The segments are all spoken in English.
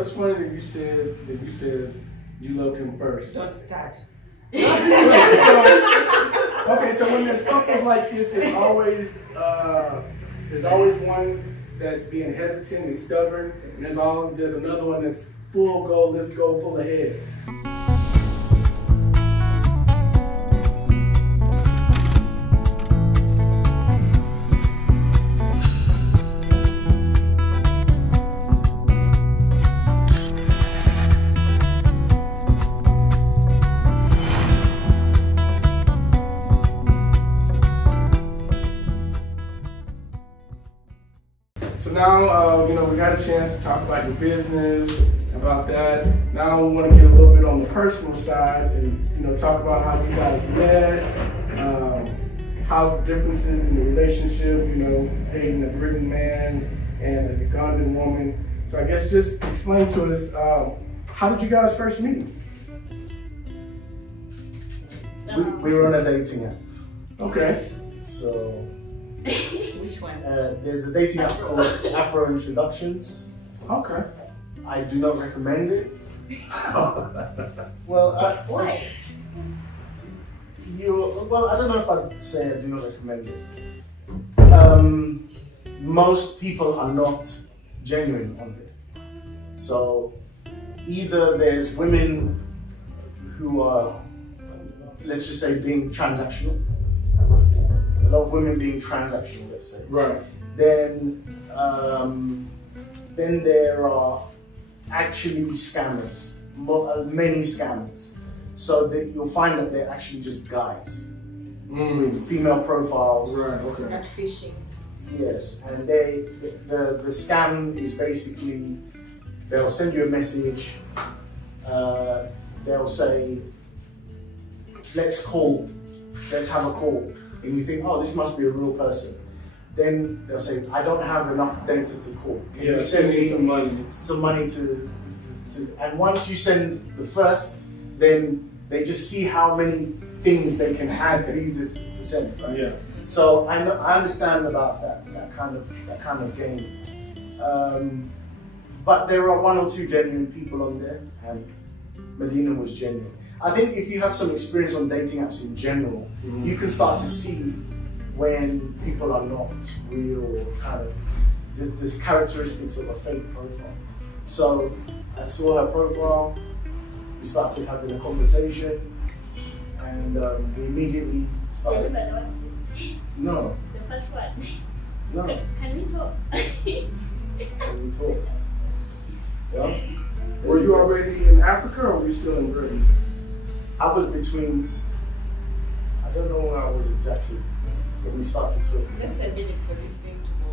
it's funny that you said you loved him first. Don't start. Okay, so when there's couples like this, there's always one that's being hesitant and stubborn, and there's another one that's full go, let's go, full ahead. So now, we got a chance to talk about your business, about that. Now we want to get a little bit on the personal side and, talk about how you guys met, how's the differences in the relationship, dating a Britain man and a Ugandan woman. So I guess just explain to us, how did you guys first meet? We were on a dating app. Okay. So... Which one? There's a dating app called Afro Introductions. Okay. I do not recommend it. Well, why? I don't know if I'd say I do not recommend it. Most people are not genuine on it. So either there's women who are, let's just say, being transactional. A lot of women being transactional, let's say. Right. Then there are actually scammers, many scammers. So that you'll find that they're actually just guys with female profiles. Right. Okay. Not fishing. Yes, and the scam is basically they'll send you a message. They'll say, let's have a call. And you think, oh, this must be a real person. Then they'll say, I don't have enough data to call. Can you send me some money to, and once you send the first, then they just see how many things they can add for you to send. Right? Yeah. So I understand about that kind of game. But there are one or two genuine people on there, and Medina was genuine. I think if you have some experience on dating apps in general, you can start to see when people are not real, or kind of there's characteristics of a fake profile. So I saw her profile, we started having a conversation, and we immediately started. No. The first one. No. Can we talk? Can we talk? Yeah. Were you already in Africa or were you still in Britain? I was between, I don't know where I was exactly when we started talking. Just a minute for this thing to go.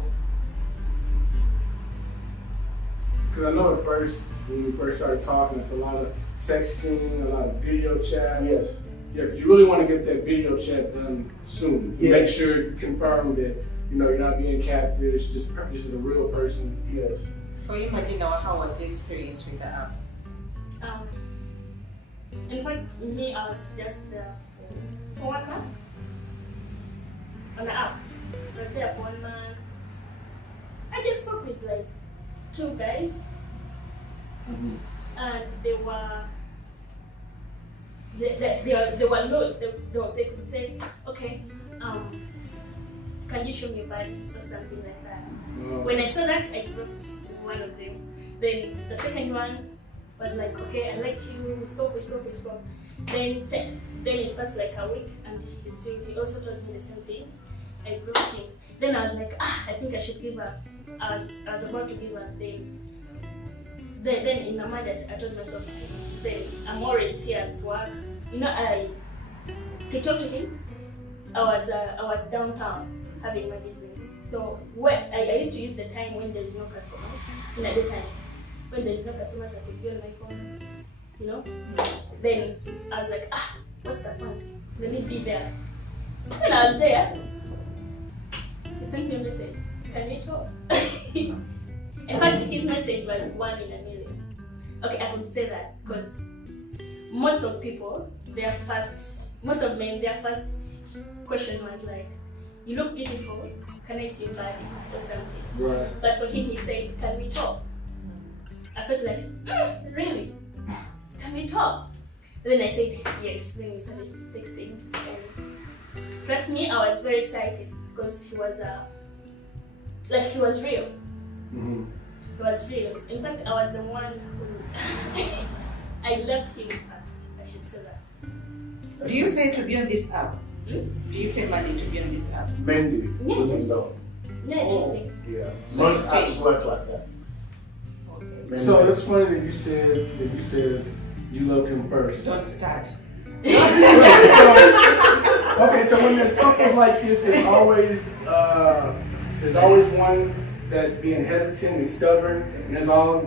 Because I know at first, when we first started talking, it's a lot of texting, a lot of video chats. Yes. Yeah, because you really want to get that video chat done soon. Yes. Make sure you confirm that, you're not being catfished, just this is a real person. Yes. For you, Medina, how was your experience with the app? In fact, me, I was just there for 1 month on the app. I was there for 1 month. I just spoke with like 2 guys, and they could say, okay, can you show me your body or something like that. When I saw that, I blocked one of them. Then the second one was like, okay, I like you, we spoke. Then it passed like a week, and he also told me the same thing. I blocked him. Then I was like, I think I should give up. I was about to give up. Then in my mind, I told myself, then I'm always here at work. To talk to him, I was downtown having my business. So I used to use the time when there is no customers. At the time, when there is no customers, I could be on my phone, Then I was like, what's the point? Let me be there. When I was there, he sent me a message, can we talk? In fact, his message was 1 in a million. Okay, I could say that because most of men, their first question was like, you look beautiful, can I see your body or something? Right. But for him, he said, can we talk? I felt like, really? Can we talk? Then I said yes. Then we started texting. And trust me, I was very excited because he was he was real. Mm-hmm. He was real. In fact, I was the one who I loved him first. I should say that. Do you pay to be on this app? Hmm? Do you pay money to be on this app? Men do, Yeah. women don't. No, I didn't think. Yeah, So most it's apps paid. work like that. Okay. Men So do. it's funny that you said you loved him first. Don't start. Okay, so when there's couples like this, there's always one that's being hesitant and stubborn, and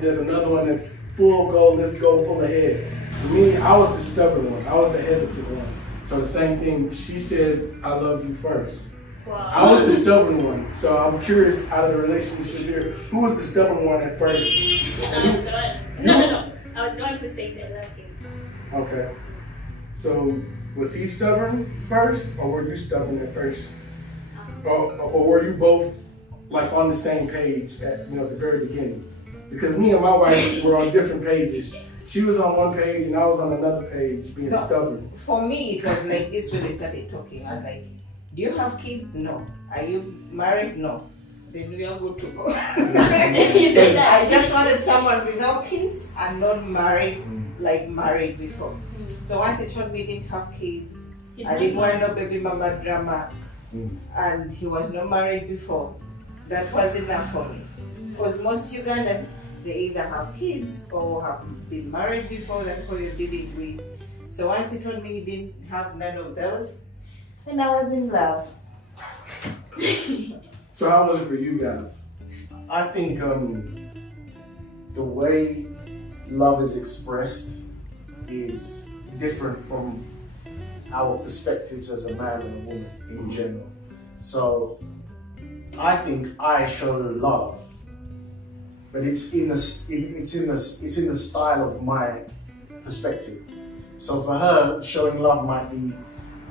there's another one that's full go, let's go full ahead. For me, I was the stubborn one. I was the hesitant one. So the same thing, she said, I love you first. Wow. I was the stubborn one. So I'm curious out of the relationship here, who was the stubborn one at first? I was the one. No. I was the one who said that I loved him first. Okay. So was he stubborn first, or were you stubborn at first? Or were you both like on the same page at the very beginning? Because me and my wife were on different pages. She was on one page and I was on another page being stubborn. For me, it was like this when we started talking. I was like, do you have kids? No. Are you married? No. Then we are good to go. You said that. I just wanted someone without kids and not married, like married before. So once he told me he didn't have kids, I didn't want no baby mama drama, and he was not married before, that was enough for me. Because most Ugandans, they either have kids or have been married before, that's what you're dealing with. So once he told me he didn't have none of those, then I was in love. So how was it for you guys? I think the way love is expressed is different from our perspectives as a man and a woman in general. So I think I show love, but it's in the style of my perspective. So for her, showing love might be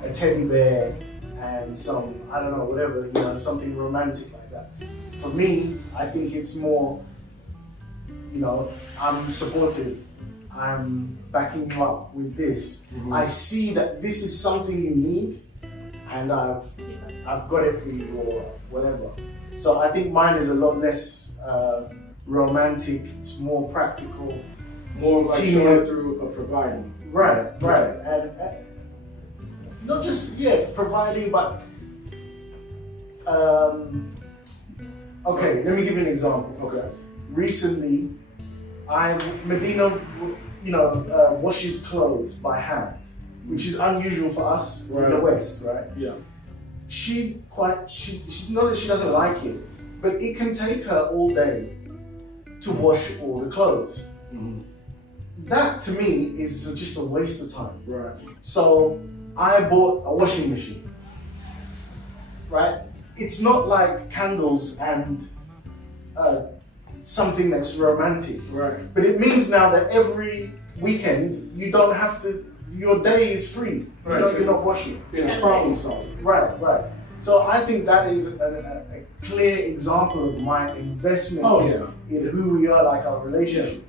a teddy bear and some, I don't know, whatever, something romantic like that. For me, I think it's more, I'm supportive. I'm backing you up with this. I see that this is something you need, and I've got it for you or whatever. So I think mine is a lot less romantic. It's more practical. More like showing through a providing. Right, and not just providing, but okay. Let me give you an example. Okay. Recently, Medina, washes clothes by hand, which is unusual for us in the West, right? Yeah. She not that she doesn't like it, but it can take her all day to wash all the clothes. That to me is just a waste of time. Right. So I bought a washing machine. Right? It's not like candles and something that's romantic. Right. But it means now that every weekend you don't have to. Your day is free. Right. You're not washing. Being a problem solver. Right. So I think that is a clear example of my investment in who we are, like our relationship.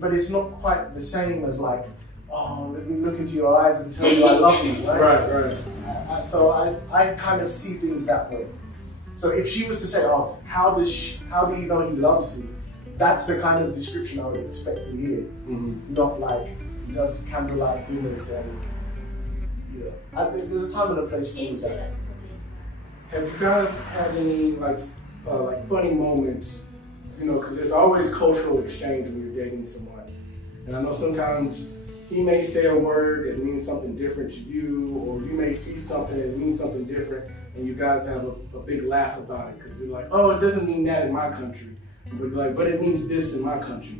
But it's not quite the same as like, oh, let me look into your eyes and tell you I love you, right? Right. So I kind of see things that way. So if she was to say, oh, how do you know he loves you? That's the kind of description I would expect to hear. Not like he does candlelight dinners and there's a time and a place for that. Have you guys had any like funny moments? Because there's always cultural exchange when you're dating someone. And I know sometimes he may say a word that means something different to you, or you may see something that means something different, and you guys have a big laugh about it because you're like, oh, it doesn't mean that in my country, but it means this in my country.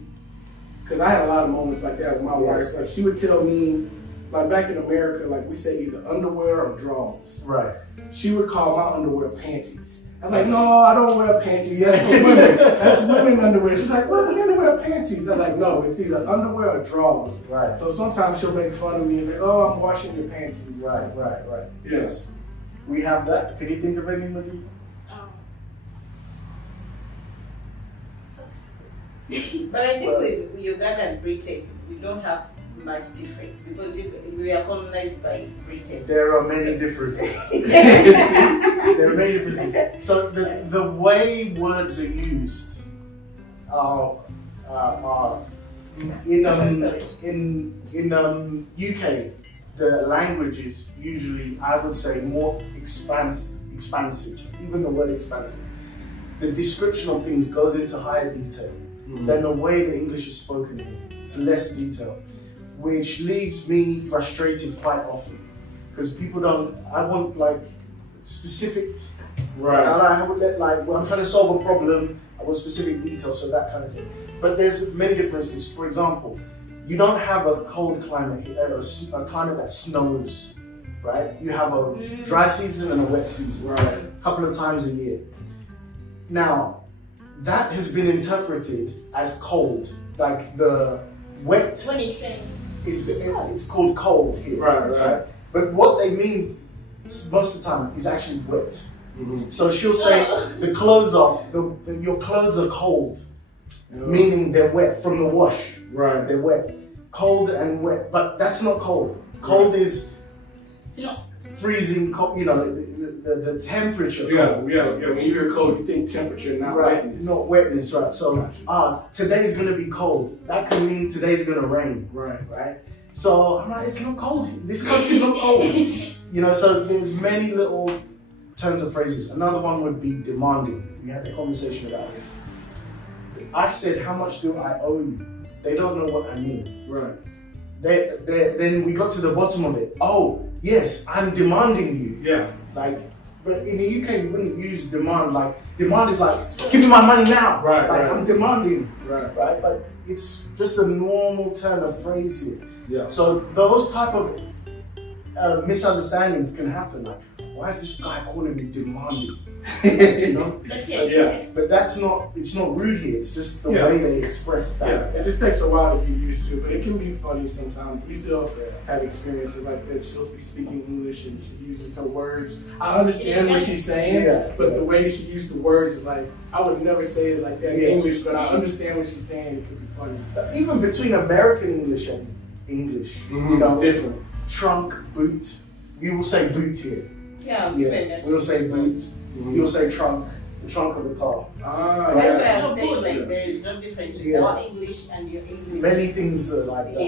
Because I had a lot of moments like that with my wife. Like she would tell me, like back in America, like we say either underwear or drawers. Right. She would call my underwear panties. I'm like, no, I don't wear panties. That's for women. That's women underwear. She's like, well, we don't wear panties. I'm like, no, it's either underwear or drawers. Right. So sometimes she'll make fun of me and say, oh, I'm washing your panties. Right. Yes. We have that. Can you think of anybody? But I think with Uganda and Britain, we don't have much difference because we are colonized by Britain. There are many differences. There are many differences. So the way words are used are in UK, the language is usually, I would say, more expansive. Even the word expansive. The description of things goes into higher detail than the way the English is spoken here. It's less detail, which leaves me frustrated quite often because people don't. I want like specific. Right. I would let when I'm trying to solve a problem, I want specific details, so that kind of thing. But there's many differences. For example, you don't have a cold climate here, a climate that snows, right? You have a dry season and a wet season, right? A couple of times a year. Now, that has been interpreted as cold, like the wet When it rains. it's called cold here, right? But what they mean most of the time is actually wet. So she'll say the clothes are your clothes are cold, meaning they're wet from the wash. Right. They're wet, cold and wet, but that's not cold. Cold is freezing. You know the temperature. Yeah. When you hear cold, you think temperature, not wetness. Not wetness, right? So today's gonna be cold. That could mean today's gonna rain. Right. So I'm like, it's not cold. This country's not cold. You know. So there's many little turns of phrases. Another one would be demanding. We had a conversation about this. I said, how much do I owe you? They don't know what I mean. Right. Then we got to the bottom of it. Oh, yes, I'm demanding you. Yeah. But in the UK, you wouldn't use demand. Demand is give me my money now. Right. I'm demanding. Right. But it's just a normal turn of phrase here. Yeah. So those type of misunderstandings can happen. Why is this guy calling me demanding? You know? But it's not rude here, it's just the way they express that. Yeah, it just takes a while to get used to, but it can be funny sometimes. We still have experiences like that. She'll be speaking English and she uses her words. I understand what she's saying, but the way she used the words is I would never say it like that in English, but I understand what she's saying. It could be funny. Even between American English and English, you know, it's different. Trunk, boot, we will say boot here. Yeah, we'll say boot. You'll say trunk, the trunk of the car. That's why I'm saying there is no difference with our English and your English. Many things are like that.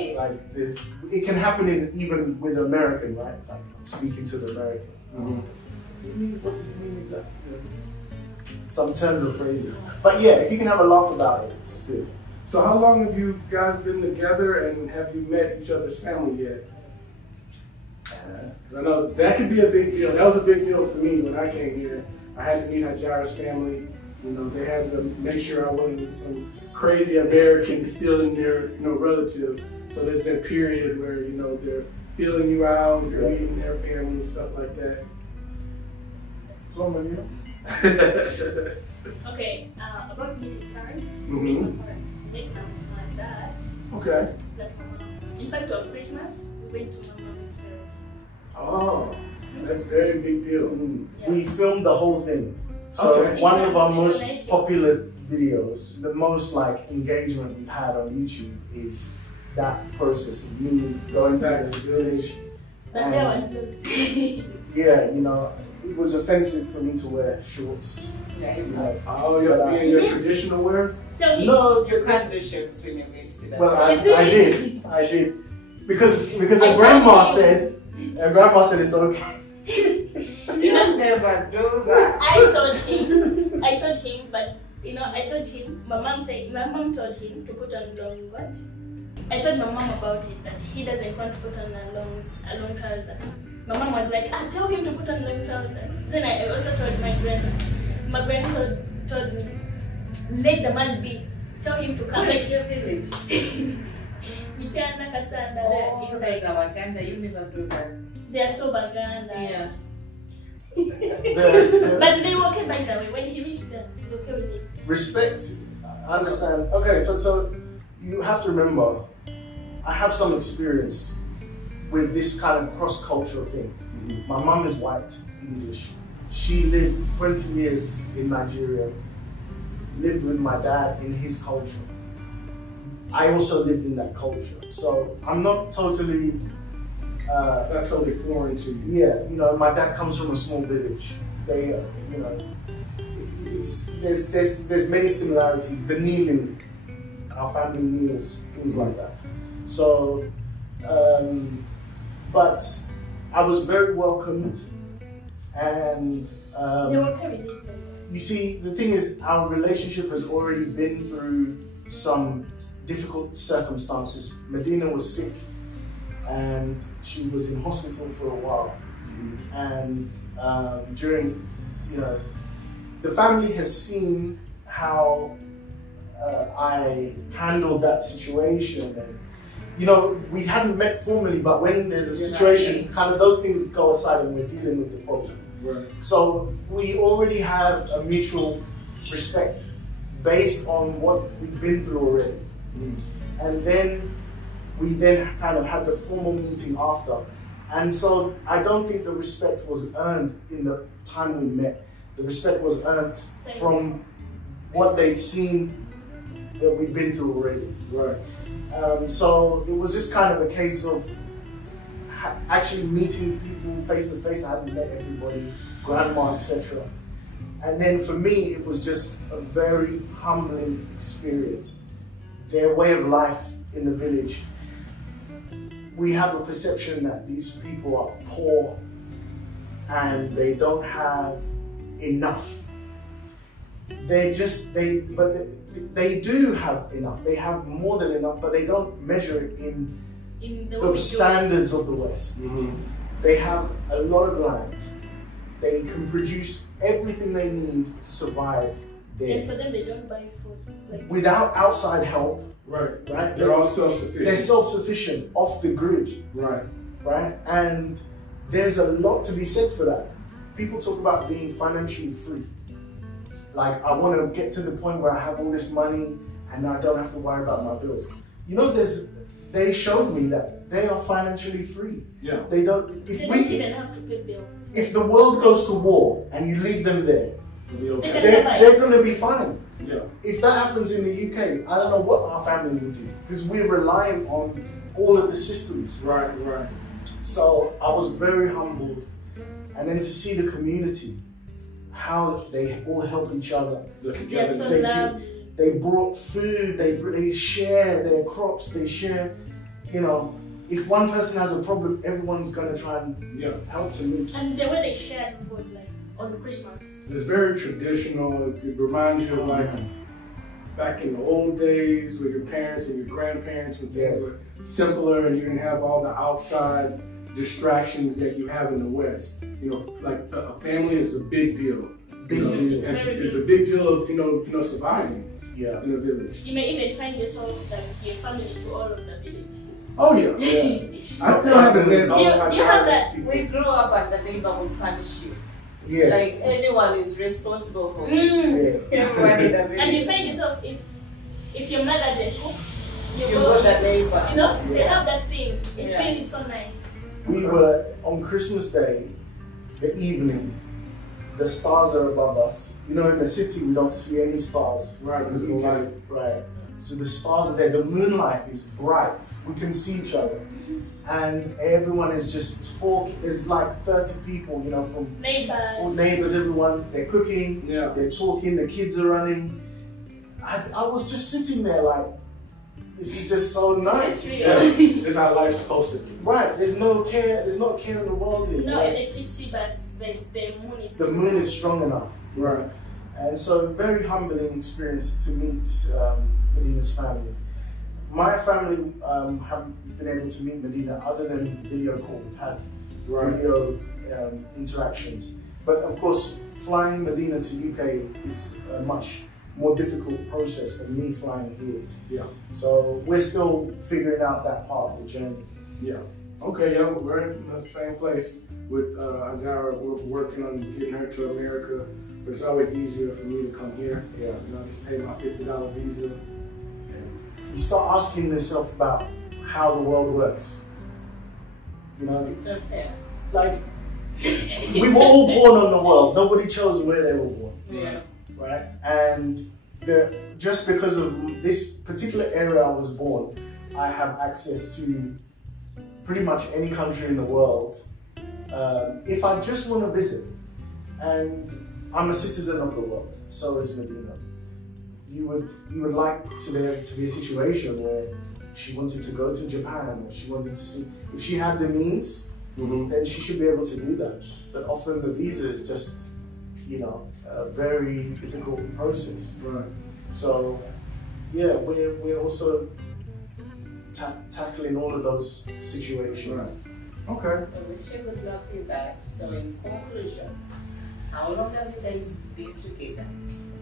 Yes. It can happen even with American, right? I'm speaking to the American. What does it mean exactly? Some turns of phrases. But yeah, if you can have a laugh about it, it's good. So how long have you guys been together and have you met each other's family yet? I know that could be a big deal. That was a big deal for me when I came here. I had to meet Hajara's family. You know, they had to make sure I wasn't some crazy American stealing their, relative. So there's that period where, they're feeling you out, you're meeting their family and stuff like that. Okay, about meeting parents. They come my dad. Okay. That's my mom. In fact, on Christmas, we went to my mom's parents. Oh, that's a very big deal. Yeah. We filmed the whole thing. So one of our most popular videos, the most engagement we've had on YouTube is that process of me going to the village. But that was good. It was offensive for me to wear shorts. Oh, you're being your traditional wear? No, you can't do shorts when you're going to see that. Well, I did. Because grandma said it's okay. You never do that. I told him, but my mom told him to put on long what? I told my mom about it, that he doesn't want to put on a long trouser. My mom was like, tell him to put on long trouser. Then I also told my grandma. My grandma told me, let the man be. Tell him to come. Where's your village? Michana Kasanda. Oh, guys are Uganda, you never do that. They are so Baganda. Yeah. But they were okay by the way. When he reached them, they were okay with it. Respect, I understand. Okay, so you have to remember, I have some experience with this kind of cross-cultural thing. My mom is white, English. She lived 20 years in Nigeria, lived with my dad in his culture. I also lived in that culture. So I'm not totally not totally foreign to you. Yeah, you know, my dad comes from a small village. They, you know, there's many similarities. The kneeling, our family kneels, things like that. So, but I was very welcomed, and you see, the thing is, our relationship has already been through some difficult circumstances. Medina was sick, and she was in hospital for a while. And during, you know, the family has seen how I handled that situation. And, you know, we hadn't met formally, but when there's a situation, kind of those things go aside and we're dealing with the problem. Right. So we already have a mutual respect based on what we've been through already. And then we kind of had the formal meeting after. And so I don't think the respect was earned in the time we met. The respect was earned from what they'd seen that we'd been through already. Right. So it was just kind of a case of actually meeting people face to face. I hadn't met everybody, grandma, etc. And then for me, it was just a very humbling experience. Their way of life in the village. We have a perception that these people are poor and they don't have enough. They do have enough. They have more than enough, but they don't measure it in the standards of the West. They have a lot of land. They can produce everything they need to survive there. And for them, they don't buy food. Like, without outside help. Right. Right. They're all self-sufficient. They're self-sufficient, off the grid. Right. Right. And there's a lot to be said for that. People talk about being financially free. Like, I want to get to the point where I have all this money and I don't have to worry about my bills. You know, they showed me that they are financially free. Yeah. They don't. They don't even have to pay bills. If the world goes to war and you leave them there, Okay. they're going to be fine. Yeah. If that happens in the UK, I don't know what our family would do, because we're relying on all of the systems. Right, right. So I was very humbled, and then to see the community, how they all help each other. They're so lovely. They brought food. They share their crops. They share, you know. If one person has a problem, everyone's gonna try and help to meet. And the way they share the food, like on Christmas. It's very traditional. It reminds you of like back in the old days with your parents and your grandparents when things were simpler and you didn't have all the outside distractions that you have in the West. You know, like a family is a big deal. Big deal. It's a big deal of you know surviving in a village. You may even find yourself that you're family to all of the village. Oh yeah. I still haven't met all my you have that. people. We grew up and the neighbor will punish you. Yes. Like anyone is responsible for you. Yes. Everyone in the village. And you find yourself if your mother's a cook, you go the neighbor. You know, they have that thing. It's really so nice. We were on Christmas Day, the evening. The stars are above us. You know, in the city we don't see any stars. Right, there's no light. Right. So the stars are there. The moonlight is bright. We can see each other. And everyone is just talking. There's like 30 people, you know, from all neighbors, everyone. They're cooking, they're talking, the kids are running. I was just sitting there like, this is just so nice. This is how life's supposed to be. Right, there's no care in the world here. No electricity, but the moon is the moon is strong enough. Right. And so very humbling experience to meet Medina's family. My family haven't been able to meet Medina other than video call. We've had video interactions. But of course, flying Medina to UK is a much more difficult process than me flying here. Yeah. So we're still figuring out that part of the journey. Yeah. Okay, yeah, we're in the same place with Agara. We're working on getting her to America, but it's always easier for me to come here. Yeah. You know, just pay my $50 visa. You start asking yourself about how the world works. You know, it's not fair. Like, we were all born on the world. Nobody chose where they were born. Yeah. Right? And just because of this particular area I was born, I have access to pretty much any country in the world. If I just want to visit, and I'm a citizen of the world, so is Medina. You would like there to be a situation where she wanted to go to Japan, or she wanted to see, if she had the means, then she should be able to do that. But often the visa is just, you know, a very difficult process. Right. So, yeah, we're also tackling all of those situations. Right. Okay. I wish I would love you back. So in conclusion, how long have you guys been together?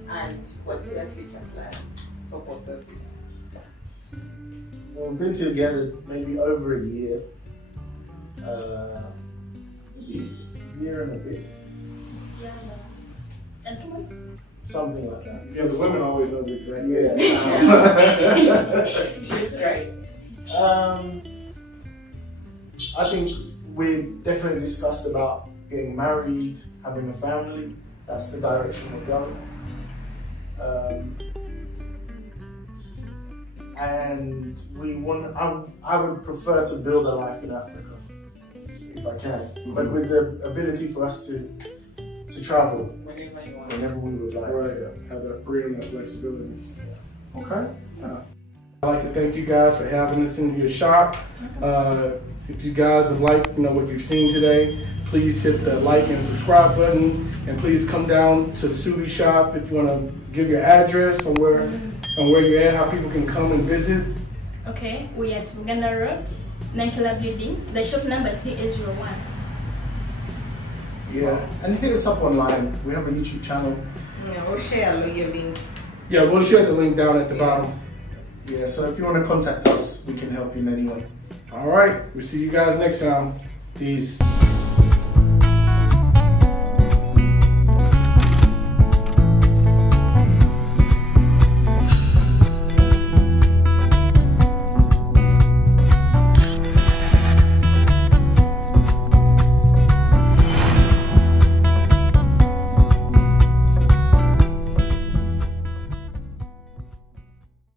And what's your future plan for both of you? Well, we've been together maybe over a year. Year and a bit. It's young. And 2 months? Something like that. Yeah, the women always know the exact. Yeah. She's right. I think we've definitely discussed about getting married, having a family. That's the direction we're going. And I would prefer to build a life in Africa, if I can. But with the ability for us to travel whenever we would like. Right, have that freedom, that flexibility. Yeah. Okay. I'd like to thank you guys for having us in your shop. If you guys have liked what you've seen today, please hit the like and subscribe button, and please come down to the Subi shop if you want to give your address and where you're at, how people can come and visit. Okay, we are at Uganda Road, Nankela Building. The shop number is DA01. Yeah, and hit us up online. We have a YouTube channel. Yeah, we'll share your link. Yeah, we'll share the link down at the bottom. Yeah, so if you want to contact us, we can help you in any way. All right, we'll see you guys next time. Peace.